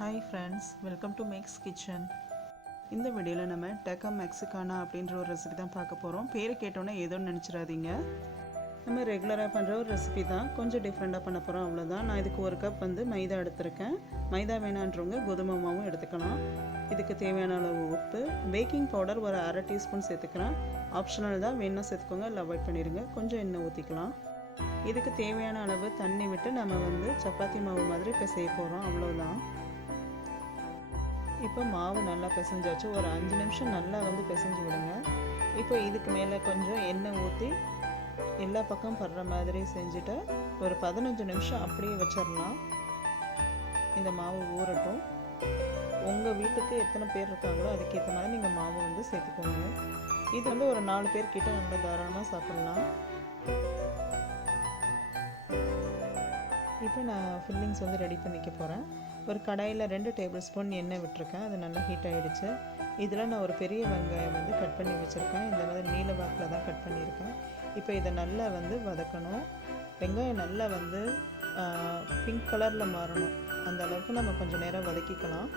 Hi friends, welcome to Max kitchen. இந்த வீடியோவில் நம்ம டேக்கோ மெக்சிகானா அப்படின்ற ஒரு ரெசிபி தான் பார்க்க போகிறோம். பேரை கேட்டோன்னே ஏதோன்னு நினச்சிடாதீங்க. நம்ம ரெகுலராக பண்ணுற ஒரு ரெசிபி தான், கொஞ்சம் டிஃப்ரெண்ட்டாக பண்ண போகிறோம், அவ்வளோதான். நான் இதுக்கு ஒரு கப் மைதா எடுத்திருக்கேன். மைதா வேணான்றவங்க கோதுமை மாவும் எடுத்துக்கலாம். இதுக்கு தேவையான அளவு உப்பு, பேக்கிங் பவுடர் ஒரு அரை டீஸ்பூன் சேர்த்துக்கிறேன். ஆப்ஷனல் தான், வேணுன்னா சேர்த்துக்கோங்க, இல்லை அவாய்ட் பண்ணிடுங்க. கொஞ்சம் எண்ணெய் ஊற்றிக்கலாம். இதுக்கு தேவையான அளவு தண்ணி விட்டு நம்ம சப்பாத்தி மாவு மாதிரி பிசைய போகிறோம், அவ்வளோதான். இப்போ மாவு நல்லா பிசைஞ்சாச்சு. ஒரு 5 நிமிஷம் நல்லா பிசைஞ்சு விடுங்க. இப்போ இதுக்கு மேலே கொஞ்சம் எண்ணெய் ஊற்றி எல்லா பக்கம் படுற மாதிரி செஞ்சுட்டு ஒரு 15 நிமிஷம் அப்படியே வச்சிடலாம். இந்த மாவு ஊறட்டும். உங்கள் வீட்டுக்கு எத்தனை பேர் இருக்காங்களோ அதுக்கேற்ற மாதிரி நீங்கள் மாவு சேர்த்துக்கோங்க. இது ஒரு 4 பேர் கிட்ட நல்லா தாராளமாக சாப்பிட்லாம். இப்போ நான் ஃபில்லிங்ஸ் ரெடி பண்ணிக்க போகிறேன். ஒரு கடாயில் 2 டேபிள் ஸ்பூன் எண்ணெய் விட்டுருக்கேன். அது நல்லா ஹீட் ஆகிடுச்சு. இதில் நான் ஒரு பெரிய வெங்காயம் கட் பண்ணி வச்சுருக்கேன். இந்த மாதிரி நீல வாக்கில் தான் கட் பண்ணியிருக்கேன். இப்போ இதை நல்லா வதக்கணும். வெங்காயம் நல்லா பிங்க் கலரில் மாறணும். அந்த அளவுக்கு நம்ம கொஞ்சம் நேரம் வதக்கிக்கலாம்.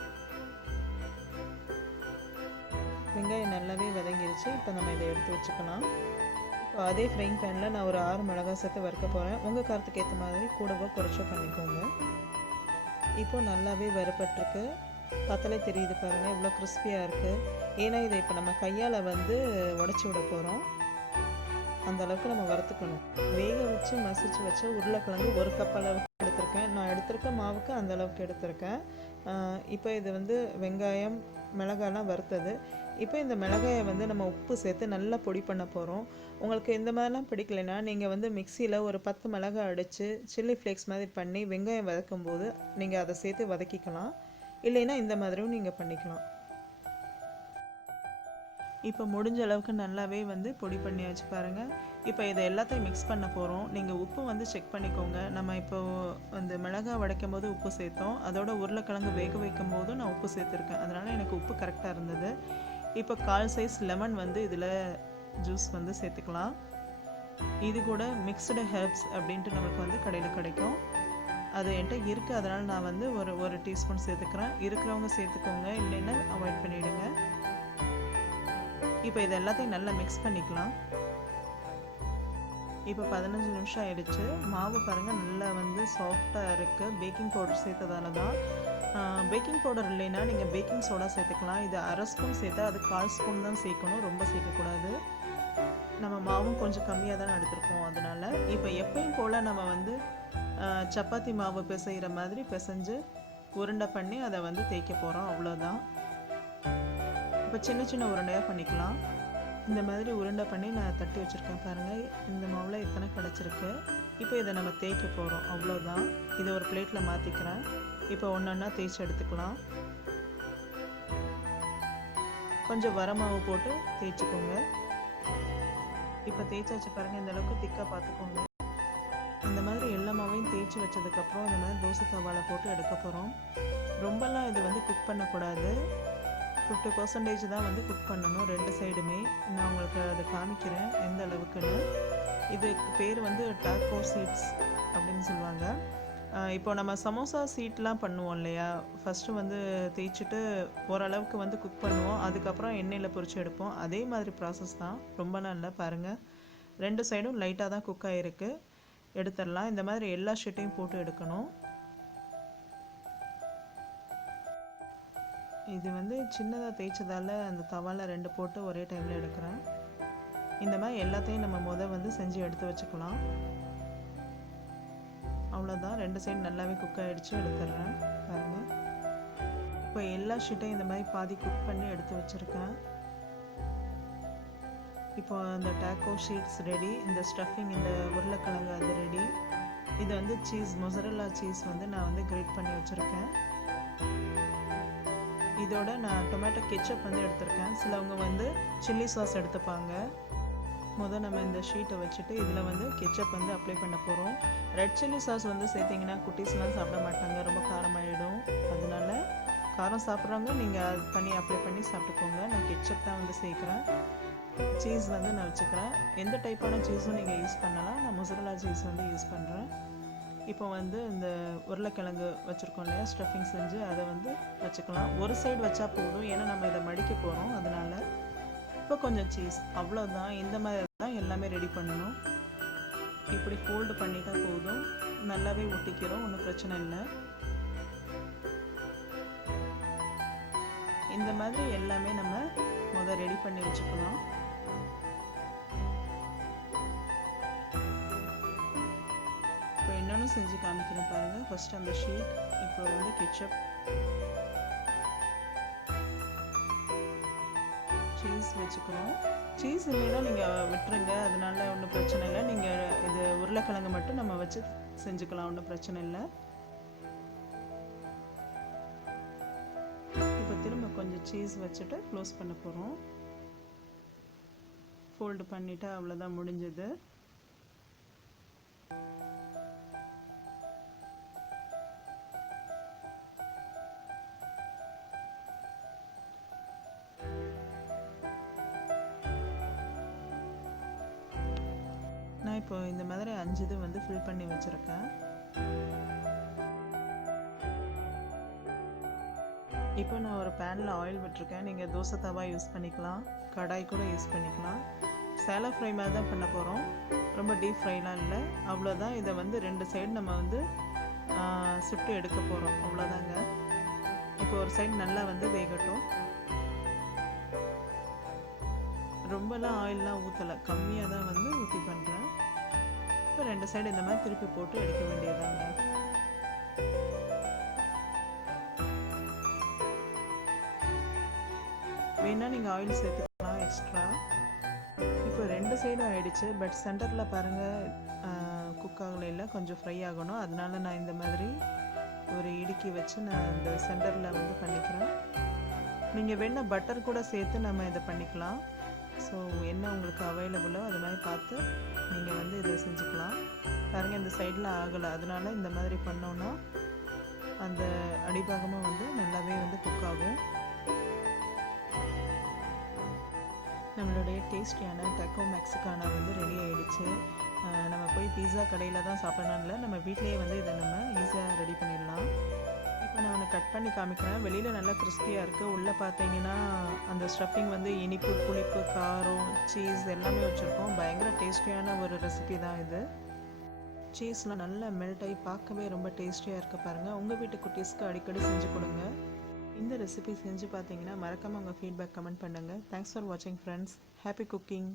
வெங்காயம் நல்லாவே வதங்கிடுச்சு. இப்போ நம்ம இதை எடுத்து வச்சுக்கலாம். இப்போ அதே ஃப்ரைங் பேனில் நான் ஒரு 6 மிளகாய் சேர்த்து வறுக்க போகிறேன். உங்கள் காரத்துக்கு ஏற்ற மாதிரி கூடவோ குறைச்சோ பண்ணிக்கோங்க. இப்போது நல்லாவே வறுபட்டிருக்கு. பார்த்தாலே தெரியுது பாருங்கள், இவ்வளோ கிறிஸ்பியாக இருக்குது. ஏன்னா இதை இப்போ நம்ம கையால் உடச்சி விட போகிறோம். அந்த அளவுக்கு நம்ம வறுத்துக்கணும். வேக வச்சு மசிச்சு வச்ச உருளைக்கிழங்கு 1 கப் அளவுக்கு எடுத்திருக்கேன். நான் எடுத்திருக்க மாவுக்கு அந்த அளவுக்கு எடுத்திருக்கேன். இப்போ இது வெங்காயம் மிளகாயெல்லாம் வறுத்தது. இப்போ இந்த மிளகாயை நம்ம உப்பு சேர்த்து நல்லா பொடி பண்ண போகிறோம். உங்களுக்கு இந்த மாதிரிலாம் பிடிக்கலைன்னா நீங்கள் மிக்சியில் ஒரு 10 மிளகாய் அடித்து சில்லி ஃப்ளேக்ஸ் மாதிரி பண்ணி வெங்காயம் வதக்கும் போது நீங்கள் அதை சேர்த்து வதக்கிக்கலாம். இல்லைன்னா இந்த மாதிரியும் நீங்கள் பண்ணிக்கலாம். இப்போ முடிஞ்ச அளவுக்கு நல்லாவே பொடி பண்ணியாச்சு பாருங்கள். இப்போ இதை எல்லாத்தையும் மிக்ஸ் பண்ண போகிறோம். நீங்கள் உப்பு செக் பண்ணிக்கோங்க. நம்ம இப்போது மிளகாய் உடைக்கும் போது உப்பு சேர்த்தோம். அதோட உருளைக்கிழங்கு வேக வைக்கும் போதும் நான் உப்பு சேர்த்துருக்கேன். அதனால் எனக்கு உப்பு கரெக்டாக இருந்தது. இப்போ 1/4 சைஸ் லெமன் இதில் ஜூஸ் சேர்த்துக்கலாம். இது கூட மிக்ஸ்டு ஹெர்ப்ஸ் அப்படின்ட்டு நம்மளுக்கு கடையில் கிடைக்கும். அது என்கிட்ட இருக்குது. அதனால் நான் ஒரு டீஸ்பூன் சேர்த்துக்கிறேன். இருக்கிறவங்க சேர்த்துக்கோங்க, இல்லைன்னா அவாய்ட் பண்ணிவிடுங்க. இப்போ இது எல்லாத்தையும் நல்லா மிக்ஸ் பண்ணிக்கலாம். இப்போ 15 நிமிஷம் ஆயிடுச்சு. மாவு பாருங்கள் நல்லா சாஃப்டாக இருக்குது. பேக்கிங் பவுடர் சேர்த்ததால தான். பேக்கிங் பவுடர் இல்லைன்னா நீங்கள் பேக்கிங் சோடா சேர்த்துக்கலாம். இது அரை ஸ்பூன் சேர்த்தா அது 1/4 ஸ்பூன் தான் சேர்க்கணும், ரொம்ப சேர்க்கக்கூடாது. நம்ம மாவும் கொஞ்சம் கம்மியாக தான் எடுத்துருக்கோம். அதனால் இப்போ எப்பயும் போல் நம்ம சப்பாத்தி மாவு பிசைகிற மாதிரி பிசைஞ்சு உருண்டை பண்ணி அதை தேய்க்க போகிறோம், அவ்வளோதான். இப்போ சின்ன சின்ன உருண்டையாக பண்ணிக்கலாம். இந்த மாதிரி உருண்டை பண்ணி நான் தட்டி வச்சுருக்கேன் பாருங்கள். இந்த மாவில் இத்தனை கிடச்சிருக்கு. இப்போ இதை நம்ம தேய்க்க போகிறோம், அவ்வளோதான். இதை ஒரு பிளேட்டில் மாற்றிக்கிறேன். இப்போ ஒன்றா தேய்ச்சி எடுத்துக்கலாம். கொஞ்சம் வரமாவு போட்டு தேய்ச்சிக்கோங்க. இப்போ தேய்ச்சி வச்சு பாருங்கள், இந்த அளவுக்கு திக்காக பார்த்துக்கோங்க. அந்த மாதிரி எல்லா மாவையும் தேய்ச்சி வச்சதுக்கப்புறம் இந்த மாதிரி தோசை தவாவில் போட்டு எடுக்க போகிறோம். ரொம்பலாம் இது குக் பண்ணக்கூடாது. 50% தான் குக் பண்ணணும், 2 சைடுமே. நான் உங்களுக்கு அதை காமிக்கிறேன் எந்த அளவுக்குன்னு. இதுக்கு பேர் டாக்கோ சீட்ஸ் அப்படின்னு சொல்லுவாங்க. இப்போ நம்ம சமோசா சீட்லாம் பண்ணுவோம் இல்லையா, ஃபஸ்ட்டு தேய்ச்சிட்டு ஓரளவுக்கு குக் பண்ணுவோம். அதுக்கப்புறம் எண்ணெயில் பொரிச்சு எடுப்போம். அதே மாதிரி ப்ராசஸ் தான், ரொம்ப நல்லா பாருங்கள். 2 சைடும் லைட்டாக தான் குக் ஆகிருக்கு. எடுத்துடலாம். இந்த மாதிரி எல்லா ஷீட்டையும் போட்டு எடுக்கணும். இது சின்னதாக தேய்ச்சதால் அந்த தவாவில் 2 போட்டு ஒரே டைமில் எடுக்கிறேன். இந்த மாதிரி எல்லாத்தையும் நம்ம செஞ்சு எடுத்து வச்சுக்கலாம், அவ்வளோதான். 2 சைடு நல்லாவே குக் ஆகிடுச்சு, எடுத்துடுறேன் பாருங்கள். இப்போ எல்லா ஷீட்டையும் இந்த மாதிரி பாதி குக் பண்ணி எடுத்து வச்சுருக்கேன். இப்போ அந்த டாக்கோ ஷீட்ஸ் ரெடி. இந்த ஸ்டஃபிங், இந்த உருளைக்கிழங்கு அது ரெடி. இது சீஸ், மொசரல்லா சீஸ் நான் கிரேட் பண்ணி வச்சுருக்கேன். இதோட நான் டொமேட்டோ கெச்சப் எடுத்திருக்கேன். சிலவங்க சில்லி சாஸ் எடுத்துப்பாங்க. முதல் நம்ம இந்த ஷீட்டை வச்சுட்டு இதில் கெச்சப் அப்ளை பண்ண போகிறோம். ரெட் சில்லி சாஸ் சேர்த்திங்கன்னா குட்டீஸ்லாம் சாப்பிட மாட்டாங்க, ரொம்ப காரமாயிடும். அதனால காரம் சாப்பிட்றவங்க நீங்கள் அது தண்ணி அப்ளை பண்ணி சாப்பிட்டுக்கோங்க. நான் கெச்சப் தான் சேர்க்குறேன். சீஸ் நான் வச்சுக்கிறேன். எந்த டைப்பான சீஸும் நீங்கள் யூஸ் பண்ணலாம். நான் மொசரல்லா சீஸ் யூஸ் பண்ணுறேன். இப்போ வந்து இந்த உருளைக்கிழங்கு வச்சுருக்கோம் இல்லையா, ஸ்டஃபிங் செஞ்சு அதை வந்து வச்சுக்கலாம். ஒரு சைடு வச்சா போதும், ஏன்னா நம்ம இதை மடிக்க போகிறோம். அதனால் இப்போ கொஞ்சம் சீஸ், அவ்வளோதான். இந்த மாதிரி தான் எல்லாமே ரெடி பண்ணணும். இப்படி ஃபோல்டு பண்ணிட்டா போதும், நல்லாவே ஒட்டிக்கிறோம், ஒன்றும் பிரச்சனை இல்லை. இந்த மாதிரி எல்லாமே நம்ம ரெடி பண்ணி வச்சுக்கலாம். இப்போ என்னென்னு செஞ்சு காமிக்கிறேன் பாருங்கள். ஃபஸ்ட்டு அந்த ஷீட், இப்போ வந்து கெச்சப், சீஸ் வச்சுக்கிறோம். சீஸ் இல்லைன்னா நீங்கள் விட்டுருங்க, அதனால ஒன்றும் பிரச்சனை இல்லை. நீங்கள் இது உருளைக்கிழங்கு மட்டும் நம்ம வச்சு செஞ்சுக்கலாம், ஒன்றும் பிரச்சனை இல்லை. இப்போ திரும்ப கொஞ்சம் சீஸ் வச்சுட்டு க்ளோஸ் பண்ண போகிறோம். ஃபோல்டு பண்ணிவிட்டு அவ்வளோதான், முடிஞ்சது. நான் இப்போ இந்த மாதிரி 5 இது வந்து ஃபில் பண்ணி வச்சுருக்கேன். இப்போ நான் ஒரு பேனில் ஆயில் விட்டுருக்கேன். நீங்கள் தோசை தவா யூஸ் பண்ணிக்கலாம், கடாய் கூட யூஸ் பண்ணிக்கலாம். சேலோ ஃப்ரை மாதிரி தான் பண்ண போகிறோம், ரொம்ப டீப் ஃப்ரைலாம் இல்லை. அவ்வளோதான். இதை வந்து 2 சைடு நம்ம வந்து சுட்டு எடுக்க போகிறோம், அவ்வளோதாங்க. இப்போ ஒரு சைடு நல்லா வந்து வேகட்டும். ரொம்பலாம் ஆயிலெலாம் ஊற்றலை, கம்மியாக தான் வந்து ஊற்றி பண்ணுறேன். இப்போ 2 சைடு இந்த மாதிரி திருப்பி போட்டு எடுக்க வேண்டியதாங்க. வேணால் நீங்கள் ஆயில் சேர்த்துக்கலாம் எக்ஸ்ட்ரா. இப்போ 2 சைடும் ஆகிடுச்சு, பட் சென்டரில் பாருங்கள் குக் ஆகலைல, கொஞ்சம் ஃப்ரை ஆகணும். அதனால நான் இந்த மாதிரி ஒரு இடுக்கி வச்சு நான் இந்த சென்டரில் வந்து பண்ணிக்கிறேன். நீங்கள் வேணால் பட்டர் கூட சேர்த்து நம்ம இதை பண்ணிக்கலாம். ஸோ என்ன உங்களுக்கு அவைலபிளோ அது மாதிரி பார்த்து நீங்கள் வந்து இதை செஞ்சுக்கலாம். பாருங்கள் இந்த சைடில் ஆகலை, அதனால இந்த மாதிரி பண்ணோன்னா அந்த அடிபாகமாக வந்து நல்லாவே வந்து குக் ஆகும். நம்மளுடைய டேஸ்டியான டேக்கோ மெக்சிகானா வந்து ரெடி ஆகிடுச்சு. நம்ம போய் பீஸா கடையில் தான் சாப்பிடணும் இல்லை, நம்ம வீட்டிலேயே வந்து இதை நம்ம ஈஸியாக ரெடி பண்ணிடலாம். இப்போ நான் கட் பண்ணி காமிக்கிறேன். வெளியில் நல்லா கிறிஸ்பியாக இருக்குது. உள்ளே பார்த்தீங்கன்னா அந்த ஸ்டஃபிங் வந்து இனிப்பு, புளிப்பு, காரம், சீஸ் எல்லாமே வச்சுருக்கோம். பயங்கர டேஸ்டியான ஒரு ரெசிபி தான் இது. சீஸ்லாம் நல்லா மெல்ட் ஆகி பார்க்கவே ரொம்ப டேஸ்டியாக இருக்குது பாருங்கள். உங்கள் வீட்டு குட்டீஸ்க்கு அடிக்கடி செஞ்சு கொடுங்க. இந்த ரெசிபி செஞ்சு பார்த்தீங்கன்னா மறக்காமல் உங்கள் ஃபீட்பேக் கமெண்ட் பண்ணுங்கள். தேங்க்ஸ் ஃபார் வாட்சிங் ஃப்ரெண்ட்ஸ். Happy cooking.